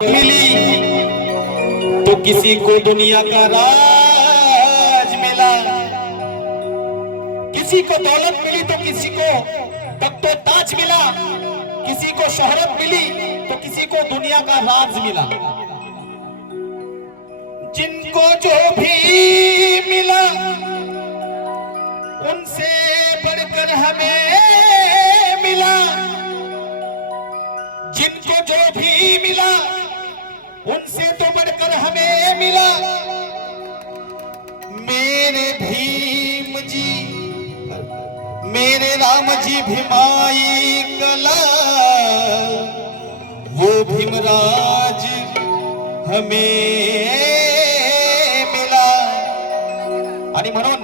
Milli तो किसी को दुनिया का राज मिला, किसी को दौलत मिली तो किसी को तख्तो ताज मिला, किसी को शोहरत मिली तो किसी को दुनिया का राज मिला। जिनको जो भी मिला उनसे बढ़कर हमें मिला, जिनको जो भी मिला उनसे तो बढ़कर हमें मिला। मेरे भीम जी, मेरे राम जी भीमाई कला, वो भीमराज हमें मिला। आणि म्हणून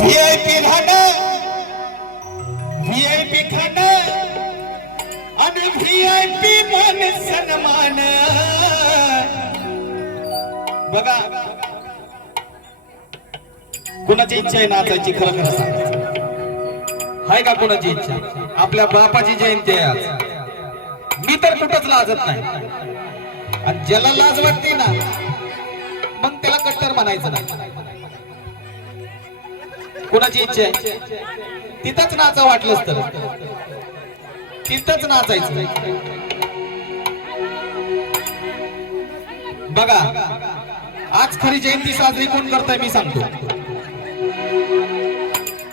व्हीआयपी राहणं, व्हीआयपी खाणं आणि व्हीआयपी मान सन्मान। बघा कोणाची इच्छा आहे नाचायची? खरं खरं सांगायचं आहे का कोणाची इच्छा? आपल्या बापाची जयंती आहे आज, मी तर कुठंच लाजत नाही। आणि ज्याला लाज वाटते ना मग त्याला कट्टर म्हणायचं नाही। कोणाची इच्छा आहे तिथंच नाचा, वाटलंच तर तिथंच नाचायचं। बघा आज खरी जयंती साजरी कोण करताय मी सांगतो।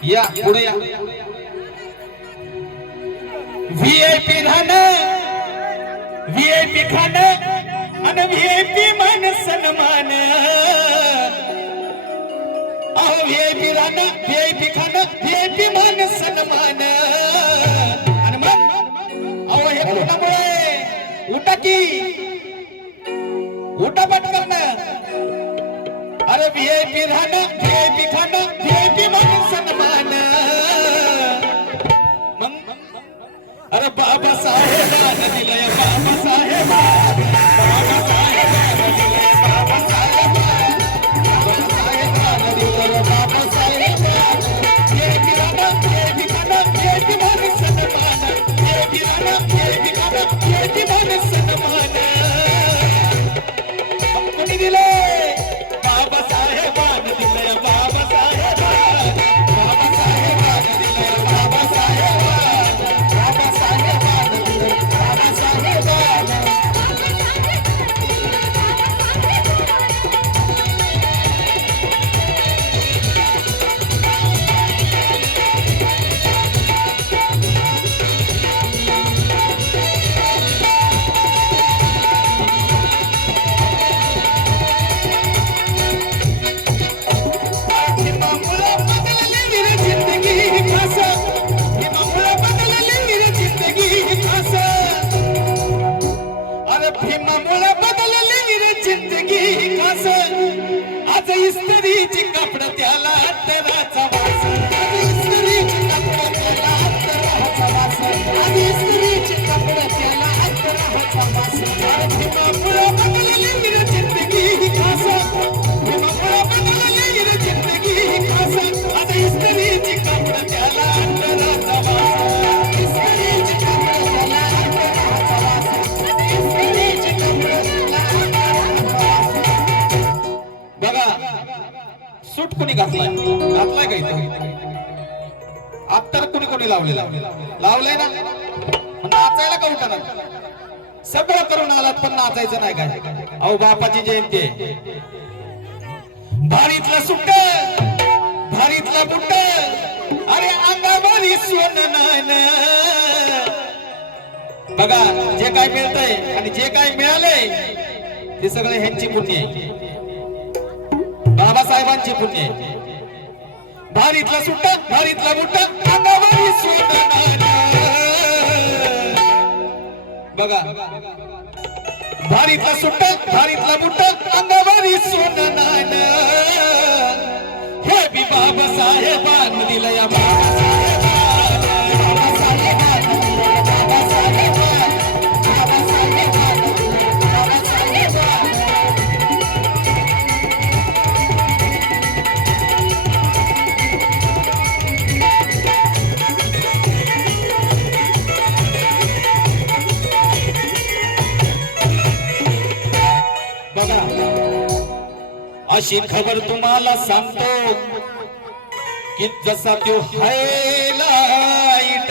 या पुढे या। व्हीआयपी राहणं, व्हीआयपी खाणं आणि व्हीआयपी मान सन्मान। अहो व्हीआयपी राहणं, व्हीआयपी खाणं, व्हीआयपी मान सन्मान। आणि मग अहो हे कोणामुळे? उठा की उठा पटकन। अरे व्हीआयपी राहणं, व्हीआयपी खाणं, व्हीआयपी मान सन्मान। मग अरे बाबासाहेबांनी दिलंय, बाबासाहेबांनी, बाबासाहेबांनी दिलंय, बाबासाहेबांनी, बाबासाहेबांनी दिलंय, बाबासाहेबांनी। व्हीआयपी राहणं, व्हीआयपी खाणं, व्हीआयपी मान सन्मान। व्हीआयपी राहणं, व्हीआयपी खाणं, व्हीआयपी मान सन्मान। कोणी दिलंय? बाबासाहेबांनी दिलंय, बाबासाहेबांनी, बाबासाहेबांनी दिलंय, बाबासाहेबांनी, बाबासाहेबांनी दिलंय, बाबासाहेबांनी। भीमामुळे बदलली रे जिंदगी खास। आज इस्त्रीची कपडे त्याला अत्तराचा वास, आज इस्त्रीची कपडे त्याला अत्तराचा वास, आज इस्त्रीची कपडे त्याला अत्तराचा वास। भीमामुळे बदलली रे जिंदगी खास, भीमामुळे बदलली रे जिंदगी खास। आज इस्त्रीची कपडे त्याला अत्तराचा वास, इस्त्रीची कपडे त्याला अत्तराचा वास। बघा सूट कोणी घातलाय? घातलाय का इथे? अत्तर कोणी कोणी लावलेला? लावलंय ना? नाचायला का उठा? सगळं करून आलात पण नाचायचं नाही काय? अहो बापाची जयंती आहे, भारीतला सुट्ट, भारीतला बुट्ट, अरे अंगावरी सोनं नाही। बघा जे काय मिळतंय आणि जे काय मिळालंय ते सगळे ह्यांची पुण्य आहे, बाबासाहेबांची पुण्य आहे। भारीतला सुट्ट, भारीतला बुट्ट, अंगावरी सोनं नाही। बघा भारीतला सुट्ट, भारीतला बुट्ट, अंगावरी सोनं नाही। हे बी बाबासाहेबांनी दिलं या बाबासाहेबांनी, बाबासाहेबांनी दिलं, बाबासाहेबांनी, बाबासाहेबांनी दिलं, बाबासाहेबांनी। अशी खबर तुम्हाला सांगतो की जसा तो हायलाइट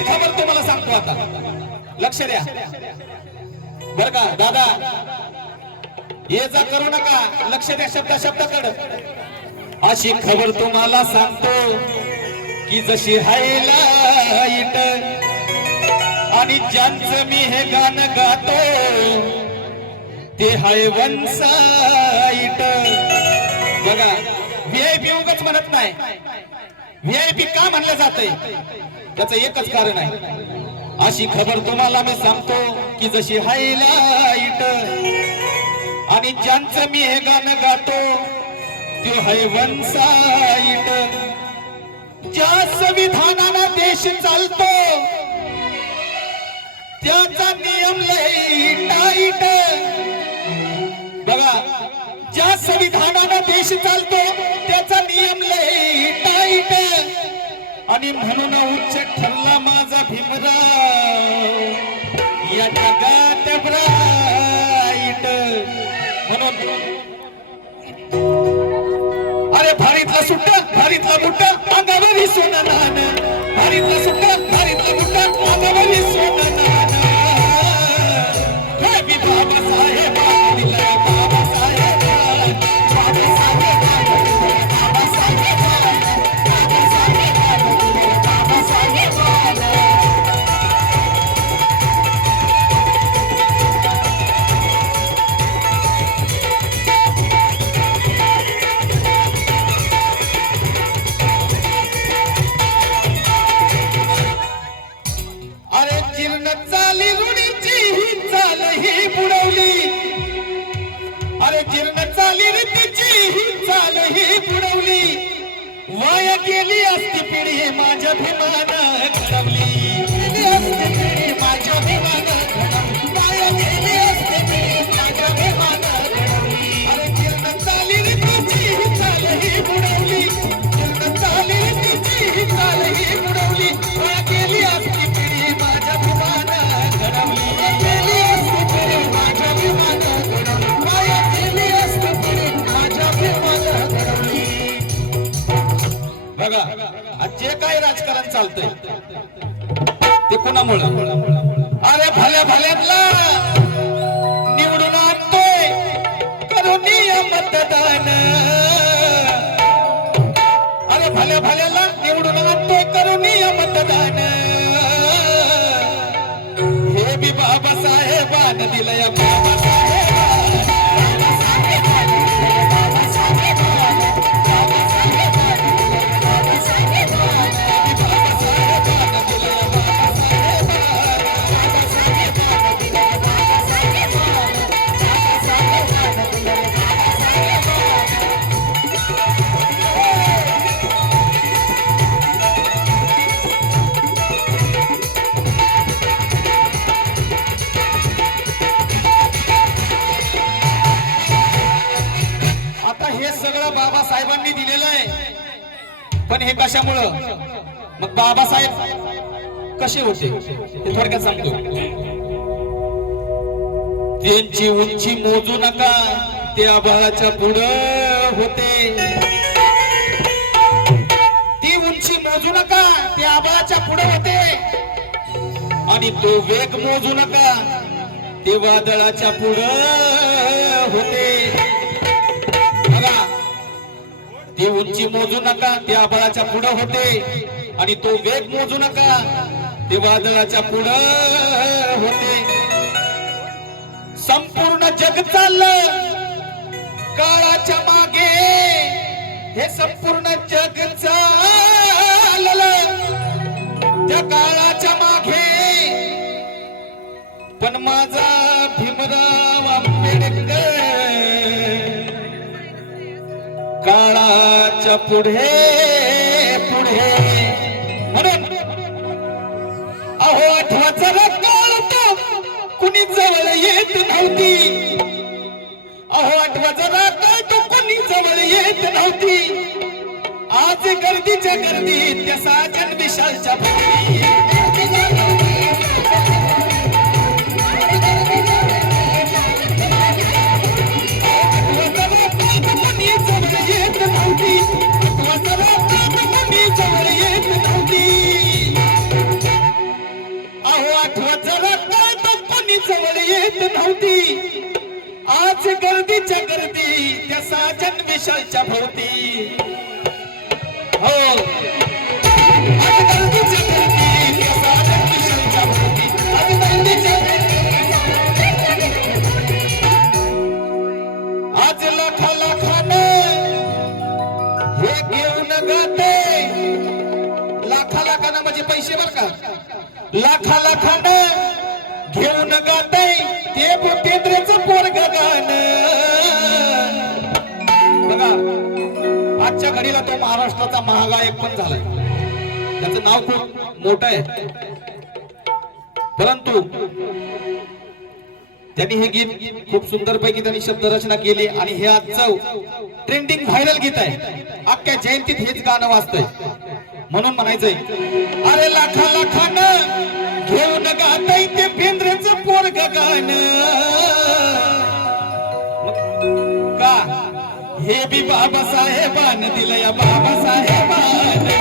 खबर तुम्हाला सांगतो आता लक्ष द्या बर का दादा ये जा करू नका लक्ष द्या शब्दाकडे अशी खबर तुम्हाला सांगतो की जशी हायलाइट आणि ज्यांचं मी हे गाणं गातो ते हाय वन साइट बघा व्हीआयपी उगाच म्हणत नाही व्हीआयपी का म्हणलं जातंय त्याचं एकच कारण आहे अशी खबर तुम्हाला मी सांगतो की जशी हायलाइट आणि ज्यांचं मी हे गाणं गातो ते हाय वन साइट ज्या संविधानाला देश चालतो त्याचा नियम लय टाईट बघा ज्या संविधानाला देश चालतो त्याचा नियम लय टाईट आणि म्हणून उच्च ठरला माझा भीमराव या जगात ब्राईट म्हणून अरे भारीतला सुट्टा भारीतला बुट्टा अंगावरी सोनं नान भारीतला सुट्टा भारीतला बुट्टा अंगावरी सोनं नान हे बी बाबासाहेब दिलंय बाबासाहेब बाबासाहेब बाबासाहेब बाबासाहेब वाया गेली असती पिढी माझ्या भीमानं घडवली माझ्या भीमानं वाया गेली असती पिढी माझ्या भीमानं घडवली अरे जीर्ण चाली रे तिची चाल ही बुडवली जीर्ण चाली रे तिची चाल ही बुडवली वाया गेली असती पिढी माझ्या भीमानं घडवली गेली असती पिढी माझ्या भीमानं घडवली वाया गेली असती पिढी माझ्या भीमानं घडवली बघा आज जे काय राजकारण चालतंय ते कोणामुळे अरे भल्या भल्यातला निवडून आणतोय करून मतदान अरे भल्या भल्याला निवडून आणतोय करून मतदान हे बी बाबासाहेबान दिलंय बाबासाहेबांनी दिलेलं आहे पण हे कशामुळं मग बाबासाहेब कसे होते हे थोडक्यात सांगतो त्यांची उंची मोजू नका ते आभाळाच्या पुढं होते ती उंची मोजू नका ते आभाळाच्या पुढं होते आणि तो वेग मोजू नका ते वादळाच्या पुढं होते ती उंची मोजू नका ते आभाळाच्या पुढे होते आणि तो वेग मोजू नका ते वादळाच्या पुढे होते संपूर्ण जग चाललं काळाच्या मागे हे संपूर्ण जग चाललं त्या काळाच्या मागे पण माझा भीमराव आंबेडकर काळाच्या पुढे पुढे म्हणून अहो आठवा जरा काळ होता कुणी जवळ येत नव्हती अहो आठवा जरा काळ तो कुणी जवळ येत नव्हती आज गर्दीच्या गर्दीत त्या साजन विशालच्या आठवत जरा काय तर कोणी जवळ येत नव्हती आज गर्दीच्या गर्दी त्या साजन विशालच्या भोवती हो आज गर्दीच्या गर्दी त्या साजन विशालच्या भोवती आज गर्दीच्या आज लाखा लाखाने हे घेऊन गाते लाखा लाखाना म्हणजे पैसे बर का लाखा लाखानं घेऊन गाते ते भूतेंद्रचं पोरग गाणं बघा आजच्या घडीला तो महाराष्ट्राचा महागायक पण झालाय त्याचं नाव खूप मोठं आहे परंतु त्यांनी हे गीत खूप सुंदर पैकी त्यांनी शब्दरचना केली आणि हे आजचं ट्रेंडिंग व्हायरल गीत आहे अख्ख्या जयंतीत हेच गाणं वाजतंय म्हणून म्हणायचंय अरे लाखा लाखानं घेऊन गाताय ते बेंद्रेचं पोरग गाणं का हे बी बाबासाहेबान दिलं या बाबासाहेबान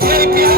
Baby,